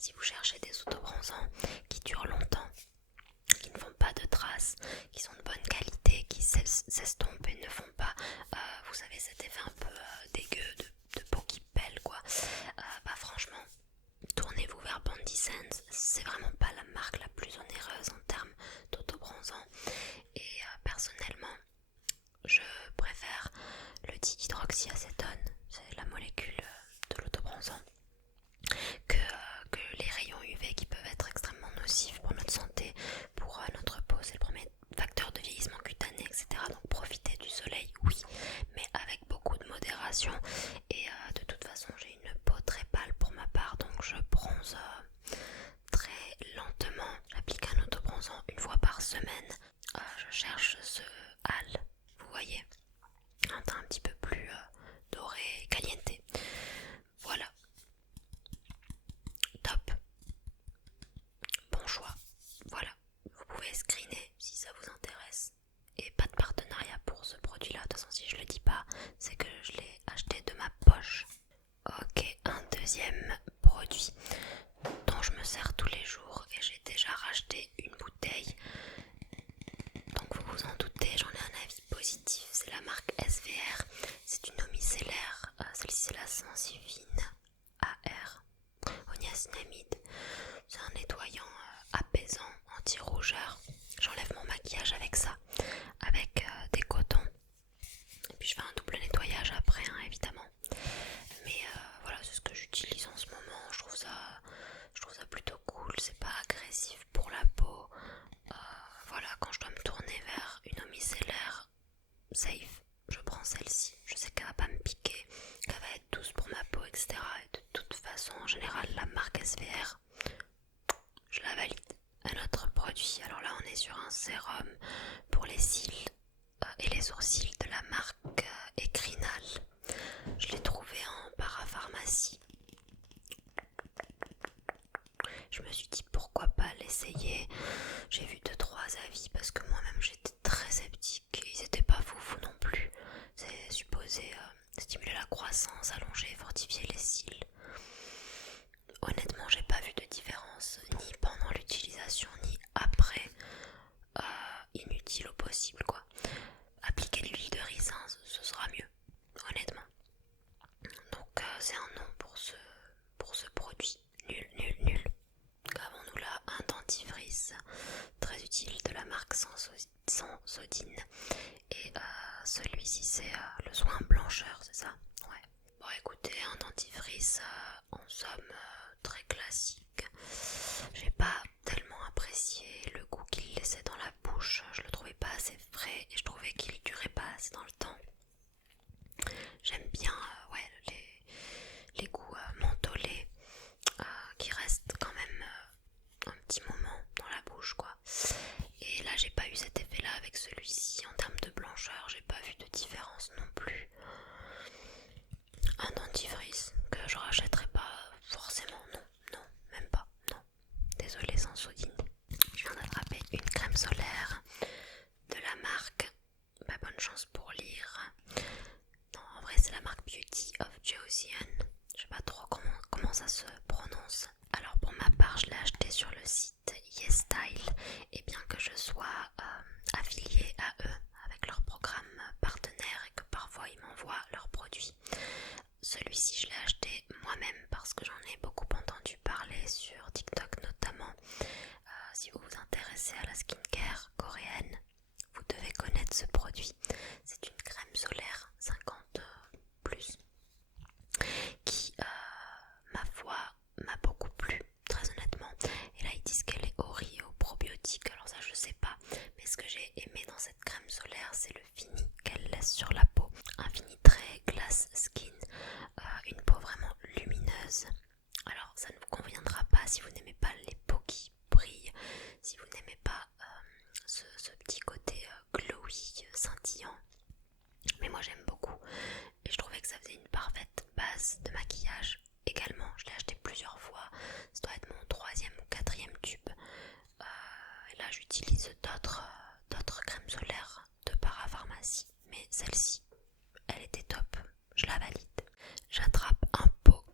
Si vous cherchez des autobronzants qui durent longtemps, qui ne font pas de traces, qui sont de bonne qualité, qui s'estompent et ne font pas, vous savez, cet effet un peu dégueu de peau qui pèle quoi. Franchement, tournez-vous vers Bondi Sands, c'est vraiment pas la marque la plus onéreuse en termes d'autobronzant. Et personnellement, je préfère le dihydroxyacétone, c'est la molécule de l'autobronzant, que les rayons UV qui peuvent être extrêmement nocifs pour notre santé, pour notre peau. C'est le premier facteur de vieillissement cutané, etc. Donc profitez du soleil, oui, mais avec beaucoup de modération. Et de toute façon, j'ai une peau très pâle pour ma part, donc je bronze très lentement. J'applique un autobronzant une fois par semaine. Je cherche ce hâle, vous voyez, un teint un petit peu plus doré, caliente. Voilà. Top. Bon choix. Voilà. Vous pouvez screener si ça vous intéresse. Et pas de partenariat pour ce produit-là. De toute façon, si je le dis pas, c'est que je l'ai acheté de ma poche. Ok, un deuxième produit dont je me sers tous les jours et j'ai déjà racheté une bouteille. Donc vous vous en doutez, j'en ai un avis positif. C'est la marque SVR. C'est une eau micellaire. Celle-ci c'est la Sensivine AR au niacinamide. C'est un nettoyant apaisant, anti-rougeur. J'enlève mon maquillage avec ça, avec des cotons. Et puis je fais un double nettoyage après, hein, évidemment. Mais voilà, c'est ce que j'utilise en ce moment. Je trouve ça plutôt cool. C'est pas agressif pour la peau. Voilà, quand je dois me tourner vers une eau micellaire safe, je prends celle-ci. Je sais qu'elle va pas me piquer, qu'elle va être douce pour ma peau, etc. Et de toute façon, en général, la marque SVR, je la valide. Un autre produit, alors là on est sur un sérum pour les cils et les sourcils de la marque Ecrinal. Je l'ai trouvé en parapharmacie. Je me suis dit pourquoi pas l'essayer. J'ai vu 2-3 avis parce que moi-même j'étais très sceptique. Ils étaient pas foufou non plus. C'est supposé stimuler la croissance, allonger et fortifier les cils. Honnêtement, j'ai pas vu de différence ni pendant l'utilisation ni après. Inutile au possible quoi. Appliquer de l'huile de ricin, ce sera mieux, honnêtement. Donc c'est un non pour ce produit. Nul. Avons-nous là un dentifrice très utile de la marque Sensodine. Et celui-ci c'est le soin blancheur, c'est ça? Ouais. Bon écoutez, un dentifrice en somme très classique. J'ai pas tellement apprécié le goût qu'il laissait dans la bouche. Je le trouvais pas assez frais et je trouvais qu'il durait pas assez dans le temps. J'aime bien les goûts mentholés qui restent quand même un petit moment dans la bouche quoi. Et là j'ai pas eu cet effet là avec celui-ci. En termes de blancheur, j'ai pas vu de différence non plus. Un dentifrice que je rachèterai pas forcément, non, même pas, non. Désolée Sensodine. Je viens d'attraper une crème solaire de la marque, bonne chance pour lire. Non, en vrai c'est la marque Beauty of Joseon. Je sais pas trop comment ça se prononce. Alors pour ma part je l'ai acheté sur le site YesStyle. Et bien que je sois affiliée à eux avec leur programme partenaire et que parfois ils m'envoient leurs produits, celui-ci je l'ai acheté moi-même parce que j'en ai beaucoup entendu parler sur TikTok notamment. Si vous vous intéressez à la skincare coréenne, vous devez connaître ce produit. C'est une crème solaire 50 plus qui, ma foi, m'a beaucoup plu, très honnêtement. Et là ils disent qu'elle est probiotique, alors ça je sais pas. Mais ce que j'ai aimé dans cette crème solaire, c'est le fini qu'elle laisse sur la peau. Un fini très glass skin, une peau vraiment lumineuse. Alors ça ne vous conviendra pas si vous n'aimez pas les peaux qui brillent, si vous n'aimez pas ce petit côté glowy, scintillant. Mais moi j'aime beaucoup et je trouvais que ça faisait une parfaite base de maquillage. Également, je l'ai acheté plusieurs fois, ça doit être mon 3e ou 4e tube. Et là j'utilise d'autres crèmes solaires de parapharmacie, mais celle-ci, elle était top, je la valide. J'attrape un pot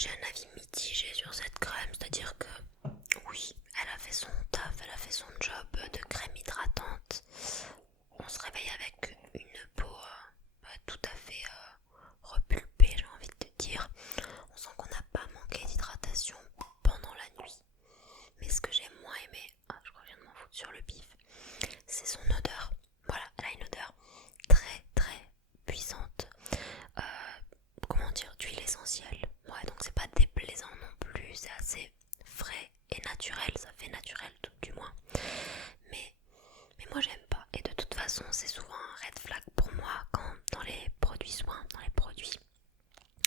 j'ai un avis mitigé sur cette crème, c'est-à-dire que oui, elle a fait son taf, elle a fait son job de crème hydratante. On se réveille avec une peau tout à fait repulpée, j'ai envie de te dire. On sent qu'on n'a pas manqué d'hydratation pendant la nuit. Mais ce que j'ai moins aimé, je crois que je viens de m'en foutre sur le pif, c'est son odeur. Voilà, elle a une odeur très très puissante. Comment dire, d'huile essentielle. Ouais, donc c'est pas déplaisant non plus, c'est assez frais et naturel, ça fait naturel tout du moins. Mais moi j'aime pas. Et de toute façon, c'est souvent un red flag pour moi quand dans les produits soins, dans les produits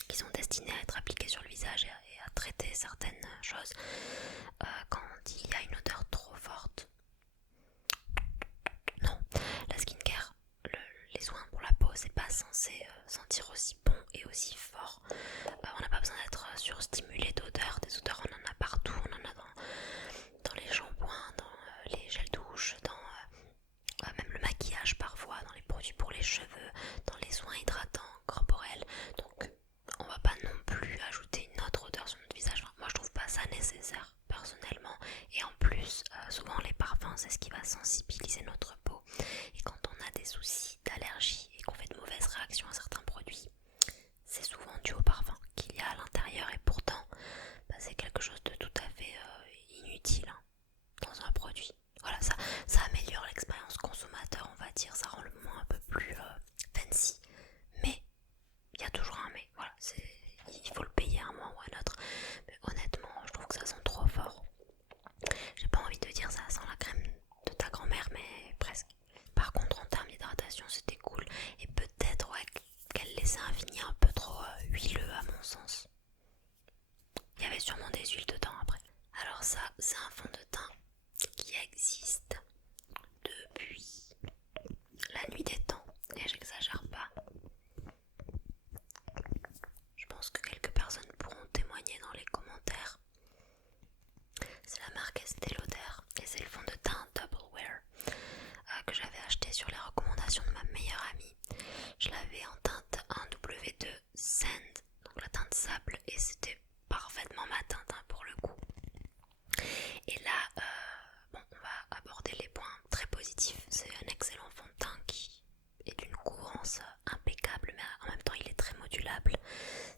qui sont destinés à être appliqués sur le visage et à traiter certaines choses, quand il y a une odeur trop forte. Non, la skincare, les soins pour la peau, c'est pas censé sentir aussi bon et aussi fort. On n'a pas besoin d'être surstimulé d'odeurs. Des odeurs, on en a partout. On en a dans les shampoings, dans les gels douche, dans même le maquillage parfois, dans les produits pour les cheveux, dans les soins hydratants corporels. Donc on va pas non plus ajouter une autre odeur sur notre visage. Enfin, moi je trouve pas ça nécessaire personnellement. Et en plus, souvent les parfums, c'est ce qui va sensibiliser notre peau. Et quand on a des soucis d'allergie et qu'on fait de mauvaises réactions à certains produits, c'est souvent dû au parfum qu'il y a à l'intérieur. Et pourtant, c'est quelque chose de tout à fait inutile dans un produit. Voilà, ça améliore l'expérience consommateur, on va dire, ça rend le moment un peu plus fancy. Mais il y a toujours un mais. Voilà, il faut le payer à un moment ou à un autre. Mais honnêtement, je trouve que ça sent trop fort. J'ai pas envie de dire ça sent la crème de ta grand-mère, mais presque. Par contre, en termes d'hydratation, c'était cool. Et peut-être ouais, qu'elle laissait un fini un peu trop huileux à mon sens. Il y avait sûrement des huiles dedans après. Alors ça, c'est un fond de teint qui existe depuis la nuit des temps. Et j'exagère pas. Je pense que quelques personnes pourront témoigner dans les commentaires. C'est la marque Estée Lauder et c'est le fond de teint Double Wear que j'avais acheté sur les recommandations de ma meilleure amie. Je l'avais en teinte 1W2 Sand, donc la teinte sable, et c'était parfaitement ma teinte pour le coup. Et là, on va aborder les points très positifs. C'est un excellent fond de teint qui est d'une couvrance impeccable, mais en même temps il est très modulable.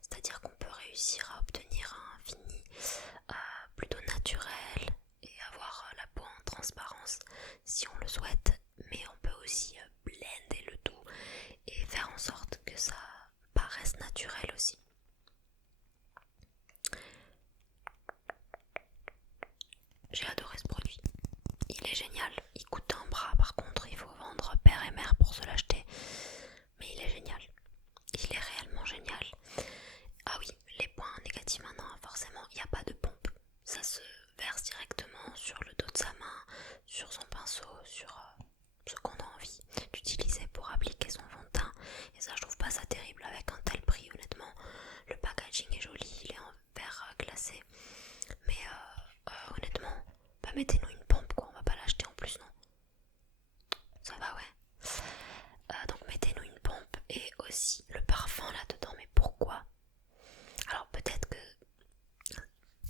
C'est-à-dire qu'on peut réussir à obtenir un fini plutôt naturel et avoir la peau en transparence si on le souhaite. Mais on peut aussi blender le tout et faire en sorte que ça paraisse naturel aussi. J'ai adoré ce produit. Il est génial. Il coûte un bras par contre. Il faut vendre père et mère pour se l'acheter. Mais il est génial. Il est réellement génial. Ah oui, les points négatifs maintenant, forcément, il n'y a pas de pompe. Ça se verse directement sur le dos de sa main, sur son pinceau, sur ce qu'on a envie d'utiliser pour appliquer son fond de teint. Et ça, je trouve pas ça terrible avec un tel prix, honnêtement. Le packaging est joli, il est en verre glacé. Mais honnêtement, mettez-nous une pompe quoi, on va pas l'acheter en plus, non? Ça va, ouais. Donc mettez-nous une pompe et aussi le parfum là-dedans, mais pourquoi? Alors peut-être que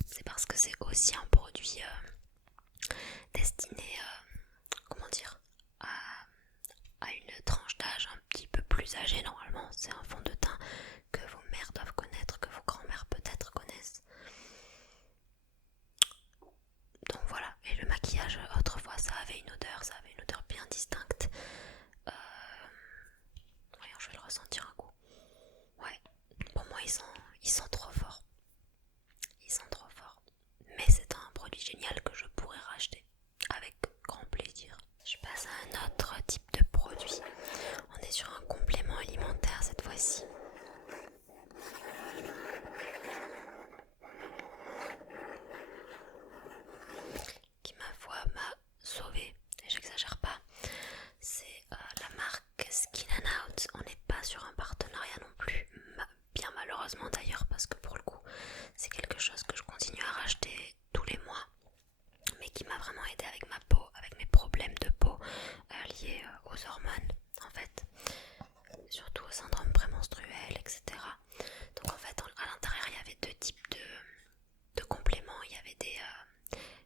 c'est parce que c'est aussi un produit destiné, comment dire, à une tranche d'âge un petit peu plus âgée normalement. C'est un fond de teint que vos mères doivent connaître, que vos grands-mères peut-être connaissent. Donc voilà, et le maquillage autrefois ça avait une odeur bien distincte. Voyons, je vais le ressentir un coup. Ouais, pour moi il sent trop fort. Il sent trop fort. Mais c'est un produit génial que je pourrais racheter avec grand plaisir. Je passe à un autre type de produit. On est sur un complément alimentaire cette fois-ci.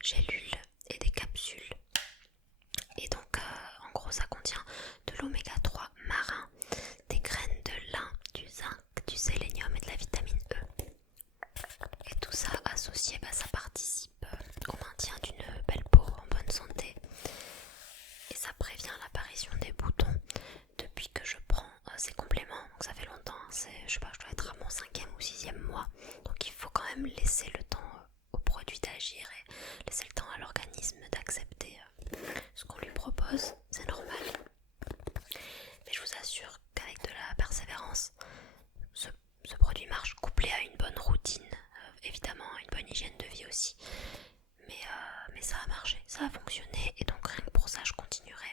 gélules et des capsules. Et donc en gros ça contient de l'oméga 3 marin, des graines de lin, du zinc, du sélénium et de la vitamine E. Et tout ça associé, ça participe au maintien d'une belle peau en bonne santé. Et ça prévient l'apparition des boutons depuis que je prends ces compléments. Donc ça fait longtemps, je dois être à mon 5e ou 6e mois. Donc il faut quand même laisser le temps au produit d'agir et laisser le temps à l'organisme d'accepter ce qu'on lui propose. C'est normal. Mais je vous assure qu'avec de la persévérance, ce produit marche, couplé à une bonne routine, évidemment une bonne hygiène de vie aussi. Mais ça a marché, ça a fonctionné et donc rien que pour ça je continuerai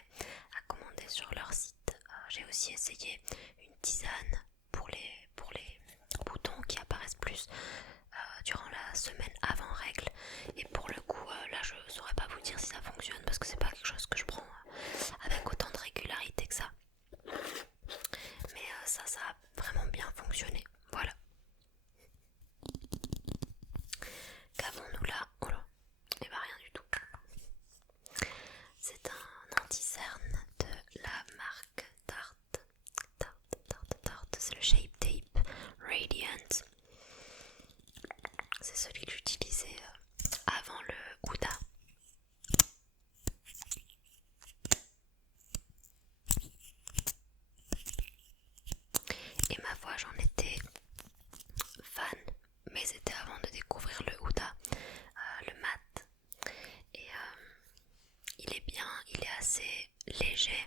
à commander sur leur site. J'ai aussi essayé une tisane pour les boutons qui apparaissent plus durant la semaine avant règle, et pour le coup là je saurais pas vous dire si ça fonctionne parce que c'est pas quelque chose que je prends avec autant de régularité que ça. Mais ça a vraiment bien fonctionné. Voilà. Qu'avons-nous là? Oh là, et rien du tout. C'est un anti-cerne de la marque Tarte. C'est le Shape Tape Radiant. C'est celui que j'utilisais avant le Huda. Et ma foi, j'en étais fan, mais c'était avant de découvrir le Huda, le mat. Et il est bien, il est assez léger,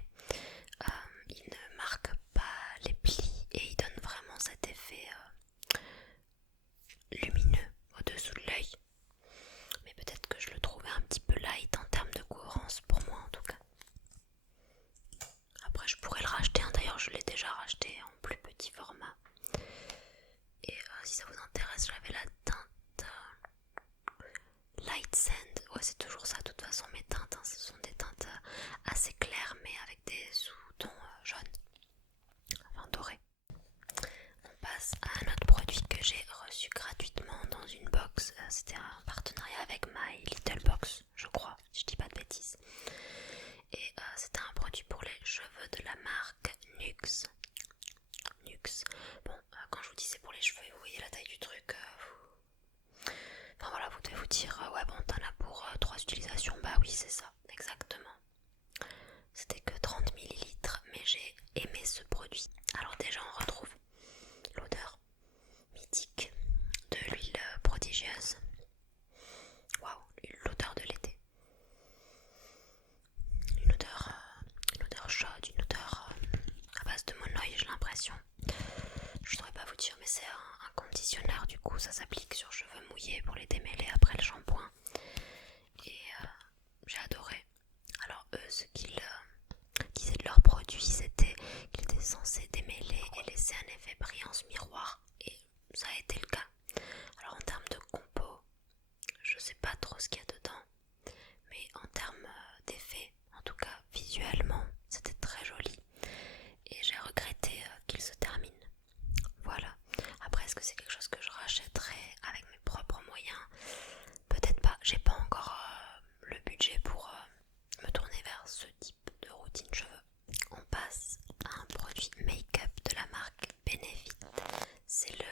il ne marque pas les plis et il donne vraiment cet effet lumineux au-dessous de l'œil. Mais peut-être que je le trouvais un petit peu light en termes de cohérence, pour moi en tout cas. Après je pourrais le racheter, d'ailleurs je l'ai déjà racheté en plus petit format. Et si ça vous intéresse, j'avais la teinte Light Sand. Ouais, c'est toujours ça de toute façon, mes teintes, ce sont des teintes assez claires mais avec des sous-tons jaunes, enfin dorés. On passe à un autre produit que j'ai reçu gratuitement dans une box. C'était un partenariat avec My Little Box, je crois, si je dis pas de bêtises. Et c'était un produit pour les cheveux de la marque Nux. Bon, quand je vous dis c'est pour les cheveux, vous voyez la taille du truc. Enfin voilà, vous devez vous dire, ouais bon, t'en as pour 3 utilisations. Bah oui, c'est ça, exactement. C'était que 30 ml, mais j'ai aimé ce produit. Alors déjà, on retrouve l'odeur mythique de l'huile prodigieuse. Waouh, l'odeur de l'été. Une odeur chaude, une odeur à base de monoï, j'ai l'impression. Je ne saurais pas vous dire, mais c'est un conditionneur, du coup ça s'applique sur cheveux mouillés pour les démêler après le shampoing. Et j'ai adoré. Alors eux, ce qu'ils disaient de leurs produits, c'était qu'ils étaient censés démêler et laisser un effet brillance miroir. Et ça a été le cas. Alors en termes de compo, je sais pas trop ce qu'il y a dedans, mais en termes d'effet, en tout cas visuellement, c'était très joli. Et j'ai regretté qu'il se termine. Voilà. Après, est-ce que c'est quelque chose que je rachèterais avec mes propres moyens? Peut-être pas. J'ai pas encore le budget pour me tourner vers ce type de routine cheveux. On passe à un produit make-up de la marque Benefit. C'est le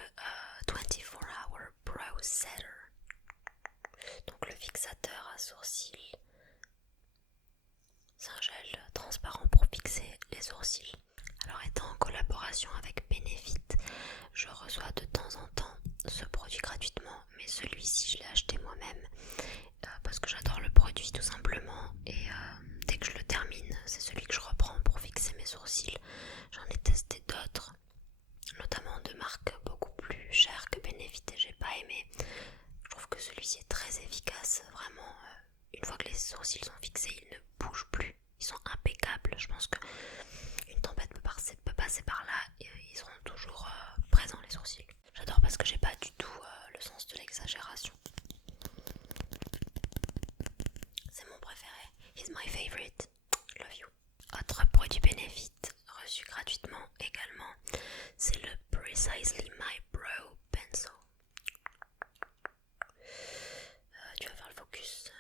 24 Hour Brow Setter. Donc le fixateur à sourcils. C'est un gel transparent pour fixer les sourcils. Alors étant en collaboration avec Benefit, je reçois de temps en temps ce produit gratuitement, mais celui-ci je l'ai acheté moi-même parce que j'adore le produit tout simplement, et dès que je le termine, c'est celui que je reprends pour fixer mes sourcils. J'en ai testé d'autres, notamment de marques beaucoup plus chères que Benefit, et j'ai pas aimé. Je trouve que celui-ci est très efficace, vraiment. Une fois que les sourcils sont fixés, ils ne bougent plus, ils sont impeccables. Je pense que une tempête peut passer par là et ils seront toujours présents, les sourcils. J'adore parce que j'ai pas du tout le sens de l'exagération. C'est mon préféré. He's my favorite. Love you. Autre produit Benefit reçu gratuitement également, c'est le Precisely My Brow Pencil. Tu vas faire le focus.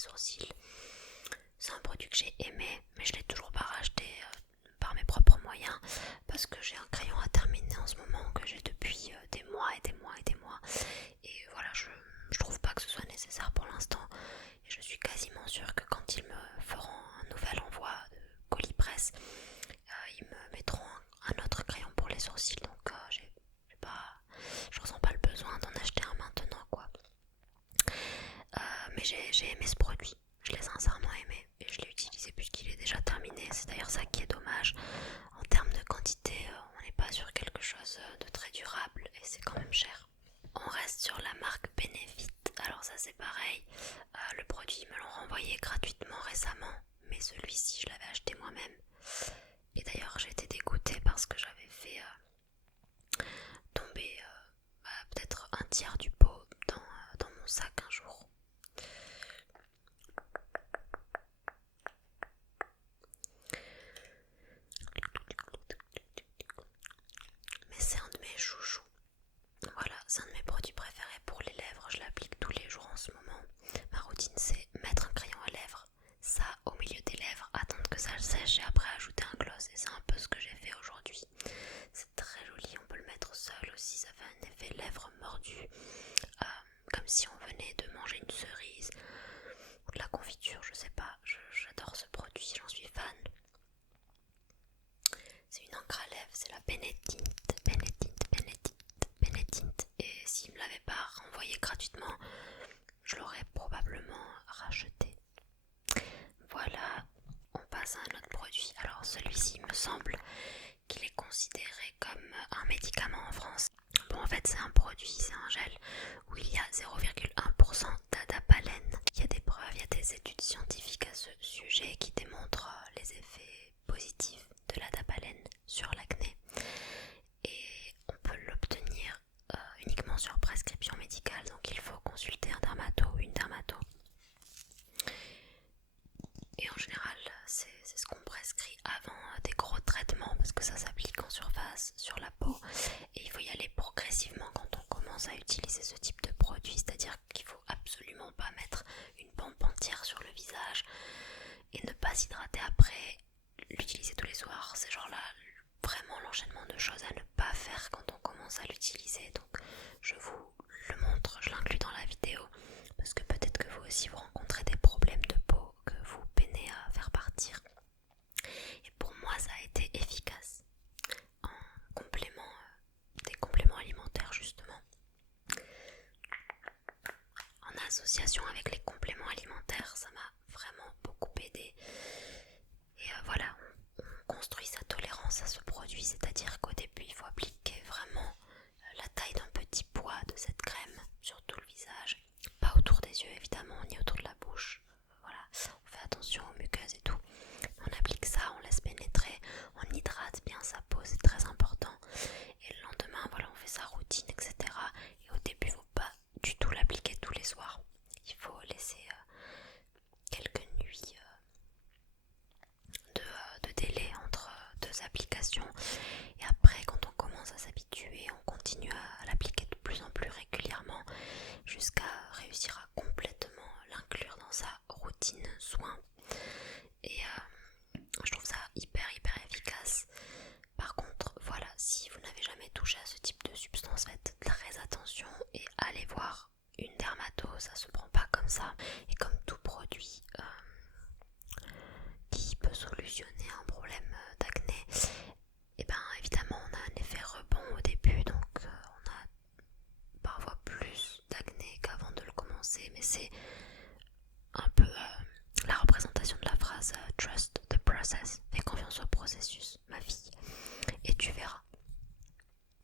sourcils. C'est un produit que j'ai aimé, mais je l'ai toujours pas racheté par mes propres moyens parce que j'ai un crayon à terminer en ce moment que j'ai depuis des mois et des mois et des mois. Et voilà, je trouve pas que ce soit nécessaire pour l'instant. Et je suis quasiment sûre que quand ils me feront un nouvel envoi de colis presse, ils me mettront un autre crayon pour les sourcils. Donc je ressens pas le besoin d'en acheter un maintenant, quoi. Mais j'ai aimé ce produit. Je l'ai sincèrement aimé et je l'ai utilisé puisqu'il est déjà terminé. C'est d'ailleurs ça qui est dommage. En termes de quantité, on n'est pas sur quelque chose de très durable et c'est quand même cher. On reste sur la marque Benefit. Alors ça c'est pareil. Le produit ils me l'ont renvoyé gratuitement récemment, mais celui-ci je l'avais acheté moi-même. Et d'ailleurs j'ai été dégoûtée parce que j'avais fait tomber peut-être un tiers du pot dans mon sac un jour. Mais c'est un de mes chouchous. Voilà, c'est un de mes produits préférés pour les lèvres. Je l'applique tous les jours en ce moment. Ma routine c'est mettre un crayon à lèvres, ça au milieu des lèvres, attendre que ça sèche et après ajouter un gloss. Et c'est un peu ce que j'ai fait aujourd'hui. C'est très joli, on peut le mettre seul aussi, ça fait un effet lèvres mordues, comme si on venait de manger une cerise ou de la confiture, je sais pas, j'adore ce produit, j'en suis fan. C'est une encre à lèvres, c'est la Benetint. Et s'il me l'avait pas renvoyé gratuitement, je l'aurais probablement racheté. Voilà, on passe à un autre produit. Alors celui-ci, il me semble qu'il est considéré comme un médicament en France. Bon, en fait c'est un produit, c'est un gel où il y a 0,1% d'adapalène. Il y a des preuves, il y a des études scientifiques à ce sujet qui démontrent les effets positifs de l'adapalène sur l'acné. Et on peut l'obtenir uniquement sur prescription médicale, donc il faut consulter un dermato ou une dermato. Et en général, c'est ce qu'on prescrit avant des gros traitements parce que ça s'applique en surface, sur la peau. Et il faut y aller progressivement quand on commence à utiliser ce type de produit. C'est-à-dire qu'il ne faut absolument pas mettre une pompe entière sur le visage et ne pas s'hydrater après, l'utiliser tous les soirs. C'est genre là vraiment l'enchaînement de choses à ne pas faire quand on commence à l'utiliser. Donc je vous le montre, je l'inclus dans la vidéo parce que peut-être que vous aussi vous rencontrez des problèmes de peau que vous peinez à faire partir. Et pour moi ça a été efficace en complément, des compléments alimentaires justement. En association avec les compléments alimentaires, ça m'a vraiment beaucoup aidé. Et voilà, on construit sa tolérance à ce produit, c'est-à-dire qu'au début il faut appliquer vraiment la taille d'un petit pois de cette crème sur tout le visage, pas autour des yeux évidemment, ni autour de la bouche. Voilà, on fait attention aux muqueuses et tout. On applique ça, on laisse pénétrer, on hydrate bien sa peau, c'est très important. Et le lendemain, voilà, on fait sa routine, etc. Et au début, il ne faut pas du tout l'appliquer tous les soirs. Il faut laisser quelques nuits de délai entre deux applications. Et après, quand on commence à s'habituer, on continue à l'appliquer de plus en plus régulièrement jusqu'à réussir à complètement l'inclure dans sa routine soin. Et je trouve ça hyper efficace. Par contre, voilà, si vous n'avez jamais touché à ce type de substance, faites très attention et allez voir une dermato, ça se prend pas comme ça. Et comme tout produit qui peut solutionner un problème d'acné, et bien évidemment on a un effet rebond au début, donc on a parfois plus d'acné qu'avant de le commencer, mais c'est un peu la représentation de la phrase trust the process, fais confiance au processus ma fille et tu verras.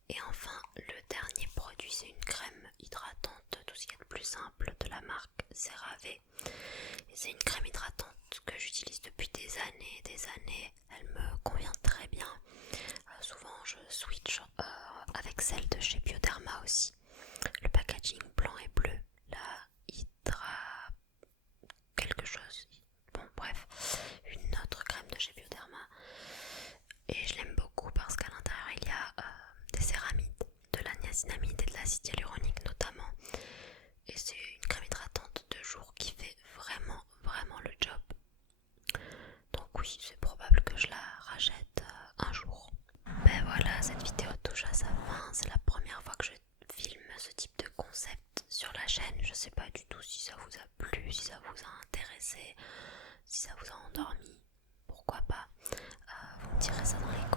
Et enfin le dernier produit, c'est une crème hydratante, tout ce qu'il y a de plus simple, de la marque CeraVe. Et c'est une crème hydratante que j'utilise depuis des années, elle me convient très bien. Souvent je switch avec celle de chez Bioderma aussi. Le packaging blanc et bleu, la Hydra quelque chose, bon bref, une autre crème de chez Bioderma. Et je l'aime beaucoup parce qu'à l'intérieur il y a des céramides, de la niacinamide et de l'acide hyaluronique notamment. Et c'est une crème hydratante de jour qui fait vraiment sais pas du tout si ça vous a plu, si ça vous a intéressé, si ça vous a endormi. Pourquoi pas. Vous me direz ça dans les